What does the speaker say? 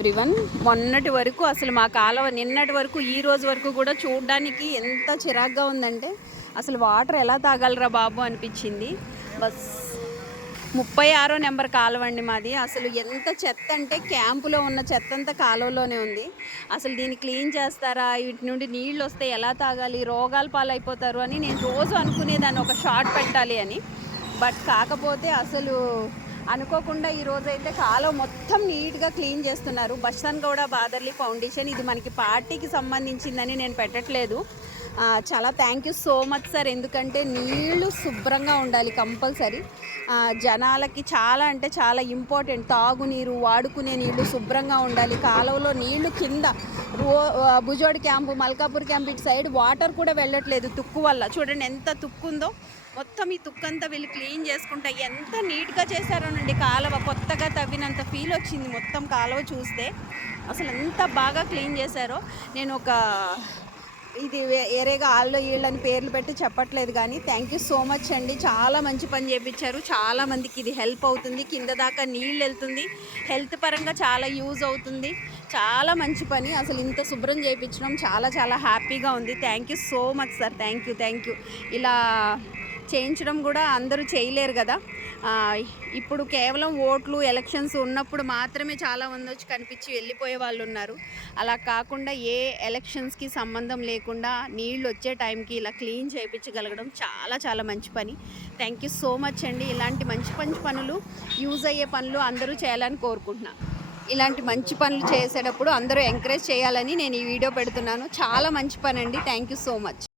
Everyone, మొన్నటి వరకు అసలు మా కాలువ నిన్నటి వరకు ఈ రోజు వరకు కూడా చూడడానికి ఎంత చిరాగ్గా ఉందంటే అసలు వాటర్ ఎలా తాగలరా బాబు అనిపించింది. బస్ 36 నెంబర్ కాలువ అండి మాది. అసలు ఎంత చెత్త అంటే క్యాంపులో ఉన్న చెత్త అంతా కాలువలోనే ఉంది. అసలు దీన్ని క్లీన్ చేస్తారా, వీటి నుండి నీళ్ళు వస్తే ఎలా తాగాలి, రోగాల పాలైపోతారు అని నేను రోజు అనుకునేదాన్ని ఒక షార్ట్ పెట్టాలి అని. బట్ కాకపోతే అసలు అనుకోకుండా ఈరోజైతే కాలువ మొత్తం నీట్గా క్లీన్ చేస్తున్నారు. బస్టాన్ గౌడ బాదర్లీ ఫౌండేషన్, ఇది మనకి పార్టీకి సంబంధించిందని నేను పెట్టట్లేదు. చాలా thank you so much sir. ఎందుకంటే నీళ్లు శుభ్రంగా ఉండాలి కంపల్సరీ. జనాలకి చాలా అంటే చాలా ఇంపార్టెంట్. తాగునీరు, వాడుకునే నీళ్లు శుభ్రంగా ఉండాలి. కాలువలో నీళ్లు కింద బుజోడ్ క్యాంపు, మల్కాపూర్ క్యాంప్ ఇటు సైడ్ వాటర్ కూడా వెళ్ళట్లేదు తుక్కు వల్ల. చూడండి ఎంత తుక్కు ఉందో. మొత్తం ఈ తుక్కంతా వీళ్ళు క్లీన్ చేసుకుంటా ఎంత నీట్గా చేశారోనండి. కాలువ కొత్తగా తవ్వినంత ఫీల్ వచ్చింది మొత్తం కాలువ చూస్తే. అసలు ఎంత బాగా క్లీన్ చేశారో. నేను ఒక ఇది ఏరేగా ఆళ్ళు వీళ్ళని పేర్లు పెట్టి చెప్పట్లేదు, కానీ థ్యాంక్ యూ సో మచ్ అండి. చాలా మంచి పని చేయించారు. చాలామందికి ఇది హెల్ప్ అవుతుంది. కింద దాకా నీళ్ళు వెళ్తుంది. హెల్త్ పరంగా చాలా యూజ్ అవుతుంది. చాలా మంచి పని. అసలు ఇంత శుభ్రం చేయించడం చాలా చాలా హ్యాపీగా ఉంది. Thank you so much sir. Thank you. ఇలా చేయించడం కూడా అందరూ చేయలేరు కదా. ఇప్పుడు కేవలం ఓట్లు ఎలక్షన్స్ ఉన్నప్పుడు మాత్రమే చాలామంది వచ్చి కనిపించి వెళ్ళిపోయే వాళ్ళు ఉన్నారు. అలా కాకుండా ఏ ఎలక్షన్స్కి సంబంధం లేకుండా నీళ్ళు వచ్చే టైంకి ఇలా క్లీన్ చేయించగలగడం చాలా చాలా మంచి పని. థ్యాంక్ యూ సో మచ్ అండి. ఇలాంటి మంచి మంచి పనులు, యూజ్ అయ్యే పనులు అందరూ చేయాలని కోరుకుంటున్నాను. ఇలాంటి మంచి పనులు చేసేటప్పుడు అందరూ ఎంకరేజ్ చేయాలని నేను ఈ వీడియో పెడుతున్నాను. చాలా మంచి పని అండి. Thank you so much.